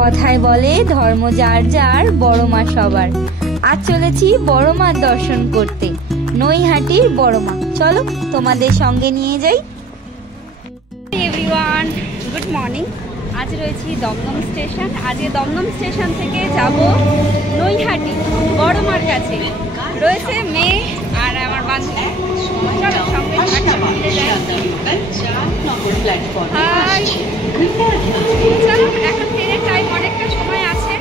কথায় বলে ধর্ম যার যার, বড় মা সবার। আজ চলেছি বড় মার দর্শন করতে, নৈহাটির বড় মা। চলো তোমাদের সঙ্গে নিয়ে যাই। Everyone, good morning. আজ রয়েছি দমদম স্টেশন। আজকে দমদম স্টেশন থেকে যাব নৈহাটি বড় মার কাছে। রয়েছে মেয়ে আর আমার বান্ধবী। চলো সঙ্গে চলো। এখন ট্রেনের টাইম অনেকটা সময় আছে,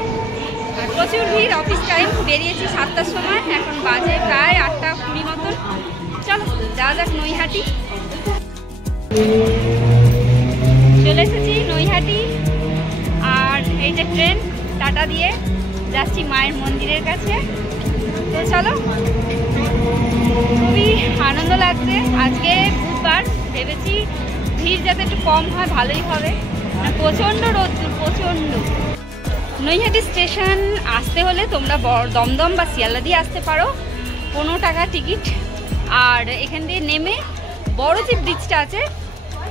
আর প্রচুর ভিড়। অফিস টাইম, বেরিয়েছি 7টার সময়, এখন বাজে প্রায় 8টা 20 মতন। চলো যাওয়া যাক নৈহাটি। চলে এসেছি নৈহাটি, আর এই যে ট্রেন টাটা দিয়ে যাচ্ছি মায়ের মন্দিরের কাছে। তো চলো, খুবই আনন্দ লাগছে। আজকে বুধবার, ভেবেছি ভিড় যাতে একটু কম হয় ভালোই হবে, প্রচণ্ড রোদ্দুর, প্রচণ্ড। নৈহাটি স্টেশন আসতে হলে তোমরা দমদম বা শিয়ালদা দিয়ে আসতে পারো, 15 টাকা টিকিট। আর এখান দিয়ে নেমে বড় যে ব্রিজটা আছে,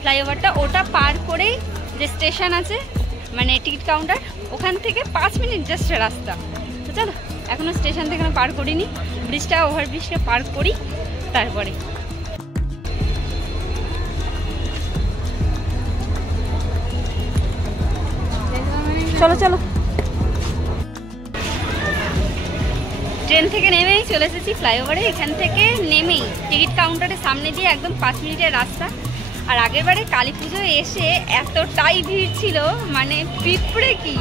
ফ্লাইওভারটা, ওটা পার করেই যে স্টেশন আছে, মানে টিকিট কাউন্টার, ওখান থেকে 5 মিনিট জাস্ট রাস্তা। তো চলো, এখনও স্টেশন থেকে পার করিনি, ব্রিজটা, ওভারব্রিজটা পার করি তারপরে। চলো চলো, ট্রেন থেকে নেমেই চলে এসেছি ফ্লাইওভারে। এখান থেকে নেমেই টিকিট কাউন্টারের সামনে দিয়ে একদম 5 মিনিটের রাস্তা। আর আগের বারে কালী পুজো এসে এতটাই ভিড় ছিল, মানে পিঁপড়ে কি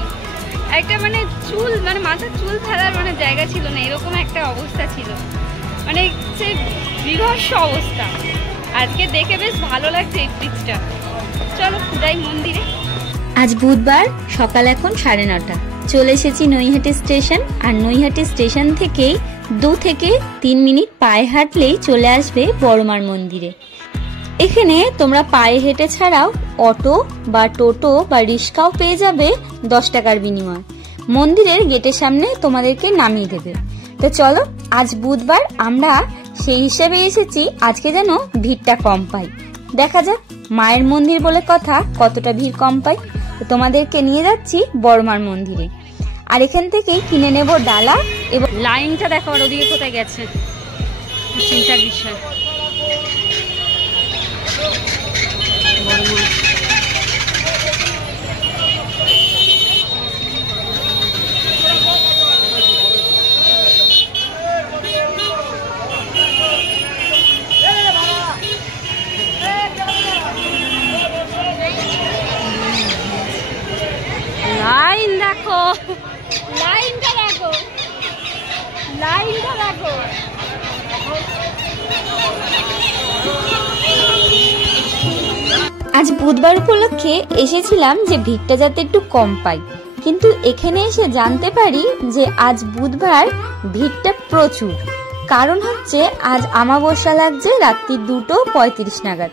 একটা, মানে চুল, মানে মাথার চুল ফেলার মানে জায়গা ছিল না, এরকম একটা অবস্থা ছিল, মানে সে বিভৎস অবস্থা। আজকে দেখে বেশ ভালো লাগছে এই ব্রিজটা। চলো যাই মন্দিরে। আজ বুধবার, সকাল এখন 9:30। চলে এসেছি নৈহাটি স্টেশন। আর নৈহাটি স্টেশন থেকেই 2 থেকে 3 মিনিট পায়ে হাঁটলেই চলে আসবে বড়মার মন্দিরে। এখানে তোমরা পায়ে হেঁটে ছাড়াও অটো বা টোটো বা রিক্সাও পেয়ে যাবে 10 টাকার বিনিময়। মন্দিরের গেটের সামনে তোমাদেরকে নামিয়ে দেবে। তো চলো, আজ বুধবার, আমরা সেই হিসেবে এসেছি আজকে যেন ভিড়টা কম পাই। দেখা যাক, মায়ের মন্দির বলে কথা, কতটা ভিড় কম পাই। তো তোমাদেরকে নিয়ে যাচ্ছি বড়মার মন্দিরে। আর এখান থেকেই কিনে নেব ডালা। এবং লাইনটা দেখো আর ওদিকে কোথায় গেছে, চিন্তার বিষয়। লাইন দেখো, লাইনটা দেখো, লাইনটা দেখো। আজ বুধবার উপলক্ষে এসেছিলাম যে ভিড়টা যাতে একটু কম পাই, কিন্তু এখানে এসে জানতে পারি যে আজ বুধবার ভিড়টা প্রচুর। কারণ হচ্ছে আজ আমাবস্যা লাগছে রাত্রি 2:35 নাগাদ।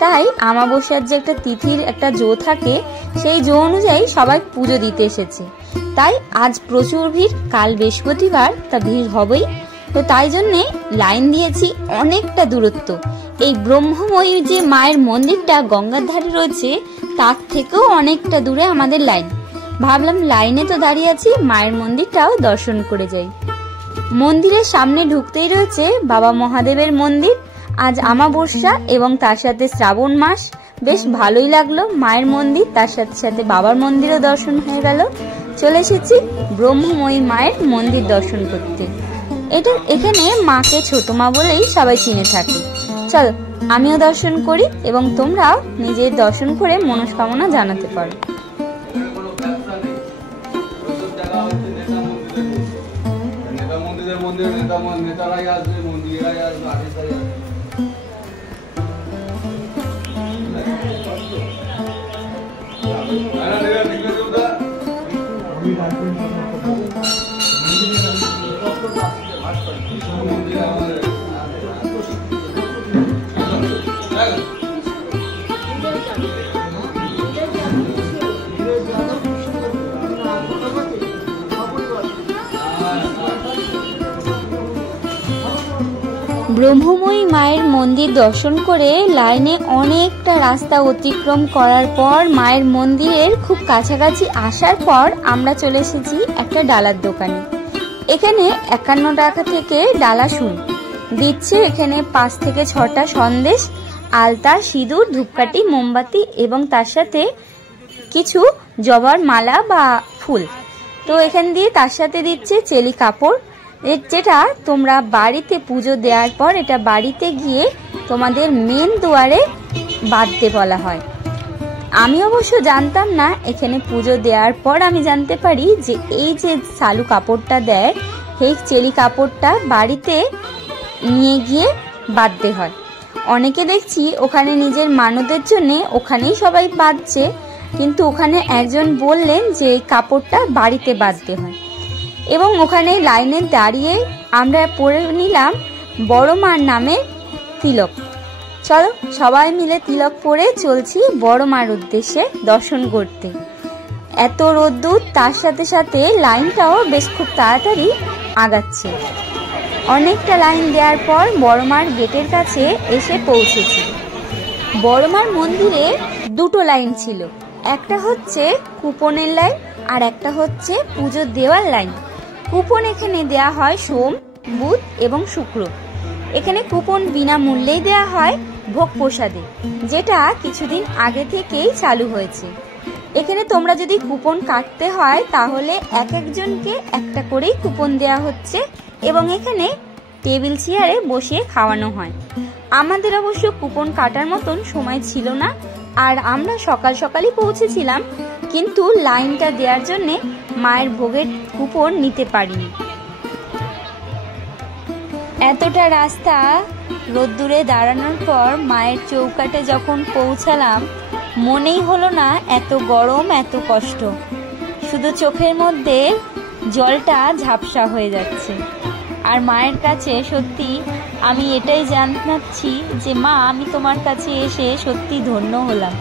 তাই আমাবস্যার যে একটা তিথির একটা জো থাকে, সেই জো অনুযায়ী সবাই পুজো দিতে এসেছে। তাই আজ প্রচুর ভিড়। কাল বৃহস্পতিবার, তা ভিড় হবেই। তো তাই জন্যে লাইন দিয়েছি অনেকটা দূরত্ব। এই ব্রহ্মময়ী যে মায়ের মন্দিরটা গঙ্গার ধারে রয়েছে, তার থেকেও অনেকটা দূরে আমাদের লাইন। ভাবলাম লাইনে তো দাঁড়িয়ে আছি, মায়ের মন্দিরটাও দর্শন করে যাই। মন্দিরের সামনে ঢুকতেই রয়েছে বাবা মহাদেবের মন্দির। আজ আমাবস্যা এবং তার সাথে শ্রাবণ মাস, বেশ ভালোই লাগলো। মায়ের মন্দির, তার সাথে সাথে বাবার মন্দিরও দর্শন হয়ে গেল। চলে এসেছি ব্রহ্মময়ী মায়ের মন্দির দর্শন করতে। এখানে মাকে ছোট মা বলেই সবাই চিনে থাকে। চলো আমিও দর্শন করি, এবং তোমরাও নিজের দর্শন করে মনস্কামনা জানাতে পারো। নেতারাই আসবে, মন্দিরাই আসবে, ব্রহ্মময়ী মায়ের মন্দির দর্শন করে লাইনে অনেকটা রাস্তা অতিক্রম করার পর মায়ের মন্দিরের খুব কাছাকাছি আসার পর আমরা চলে এসেছি একটা ডালার দোকানে। এখানে 51 টাকা থেকে ডালা শুরু, দিচ্ছে এখানে 5 থেকে 6টা সন্দেশ, আলতা, সিঁদুর, ধূপকাঠি, মোমবাতি এবং তার সাথে কিছু জবার মালা বা ফুল। তো এখান দিয়ে তার সাথে দিচ্ছে চেলি কাপড়, যেটা তোমরা বাড়িতে পুজো দেওয়ার পর এটা বাড়িতে গিয়ে তোমাদের মেন দুয়ারে বাঁধতে বলা হয়। আমি অবশ্য জানতাম না, এখানে পুজো দেওয়ার পর আমি জানতে পারি যে এই যে শালু কাপড়টা দেয়, সেই চেলি কাপড়টা বাড়িতে নিয়ে গিয়ে বাঁধতে হয়। অনেকে দেখছি ওখানে নিজের মানতের জন্য ওখানেই সবাই বাঁধছে, কিন্তু ওখানে একজন বললেন যে কাপড়টা বাড়িতে বাঁধতে হয়। এবং ওখানে লাইনে দাঁড়িয়ে আমরা পরে নিলাম বড় মার নামে তিলক। চলো সবাই মিলে তিলক পরে চলছি বড় মার উদ্দেশ্যে দর্শন করতে। এত রোদ্দুর, তার সাথে সাথে লাইনটাও বেশ খুব তাড়াতাড়ি আগাচ্ছে। অনেকটা লাইন দেওয়ার পর বড় মার গেটের কাছে এসে পৌঁছেছি। বড় মার মন্দিরে 2টো লাইন ছিল, একটা হচ্ছে কুপনের লাইন আর একটা হচ্ছে পুজো দেওয়ার লাইন। কুপন এখানে দেয়া হয় সোম, বুধ এবং শুক্র। এখানে কুপন বিনামূল্যেই দেয়া হয় ভোগ প্রসাদে, যেটা কিছুদিন আগে থেকেই চালু হয়েছে। এখানে তোমরা যদি কুপন কাটতে হয় তাহলে এক একজনকে একটা করেই কুপন দেয়া হচ্ছে এবং এখানে টেবিল চেয়ারে বসিয়ে খাওয়ানো হয়। আমাদের অবশ্য কুপন কাটার মতন সময় ছিল না, আর আমরা সকাল সকালই পৌঁছেছিলাম, কিন্তু লাইনটা দেওয়ার জন্যে মায়ের ভোগের কুপন নিতে পারিনি। এতটা রাস্তা রোদ্দুরে দাঁড়ানোর পর মায়ের চৌকাটে যখন পৌঁছালাম, মনেই হলো না এত গরম, এত কষ্ট। শুধু চোখের মধ্যে জলটা ঝাপসা হয়ে যাচ্ছে। আর মায়ের কাছে সত্যি আমি এটাই জানাচ্ছি যে মা, আমি তোমার কাছে এসে সত্যি ধন্য হলাম।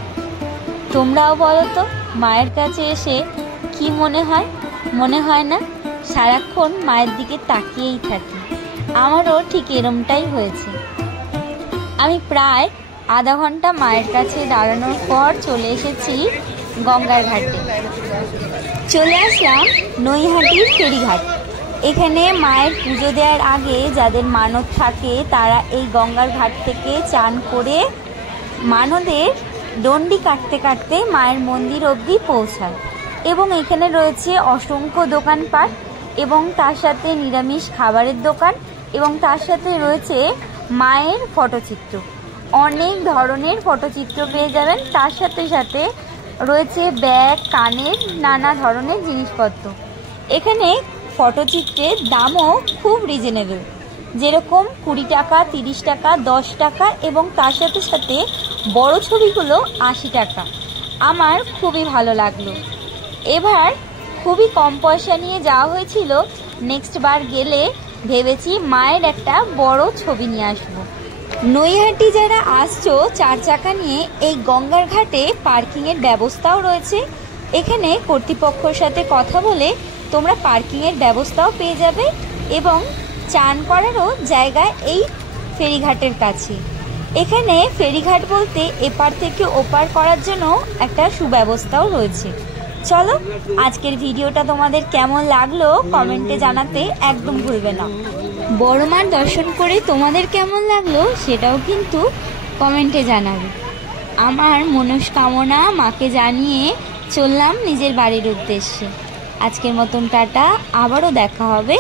তোমরাও বলো তো, মায়ের কাছে এসে কি মনে হয়? মনে হয় না সারাক্ষণ মায়ের দিকে তাকিয়েই থাকি? আমারও ঠিক এরমটাই হয়েছে। আমি প্রায় আধা ঘন্টা মায়ের কাছে দাঁড়ানোর পর চলে এসেছি গঙ্গার ঘাটে। চলে আসলাম নৈহাটির ফেরিঘাট। এখানে মায়ের পুজো দেওয়ার আগে যাদের মানত থাকে তারা এই গঙ্গার ঘাট থেকে চান করে মানদের ডন্ডি কাটতে কাটতে মায়ের মন্দির অবধি পৌঁছায়। এবং এখানে রয়েছে অসংখ্য দোকানপাট এবং তার সাথে নিরামিষ খাবারের দোকান এবং তার সাথে রয়েছে মায়ের ফটোচিত্র। অনেক ধরনের ফটোচিত্র পেয়ে যাবেন। তার সাথে সাথে রয়েছে ব্যাগ, কানের, নানা ধরনের জিনিসপত্র। এখানে ফটোচিত্রের দামও খুব রিজনেবল, যেরকম 20 টাকা, 30 টাকা, 10 টাকা এবং তার সাথে সাথে বড় ছবিগুলো 80 টাকা। আমার খুবই ভালো লাগলো। এবার খুবই কম পয়সা নিয়ে যাওয়া হয়েছিল। নেক্সট বার গেলে ভেবেছি মায়ের একটা বড় ছবি নিয়ে আসবো। নৈহাটি যারা আসছো 4 চাকা নিয়ে, এই গঙ্গার ঘাটে পার্কিংয়ের ব্যবস্থাও রয়েছে। এখানে কর্তৃপক্ষের সাথে কথা বলে তোমরা পার্কিংয়ের ব্যবস্থাও পেয়ে যাবে এবং চান করারও জায়গা এই ফেরিঘাটের কাছে। এখানে ফেরিঘাট বলতে এপার থেকে ওপার করার জন্য একটা সুব্যবস্থাও রয়েছে। চলো, আজকের ভিডিওটা তোমাদের কেমন লাগলো কমেন্টে জানাতে একদম ভুলবে না। বড় মার দর্শন করে তোমাদের কেমন লাগলো সেটাও কিন্তু কমেন্টে জানাবে। আমার মনস্কামনা মাকে জানিয়ে চললাম নিজের বাড়ির উদ্দেশ্যে। আজকের মতন টাটা, আবারও দেখা হবে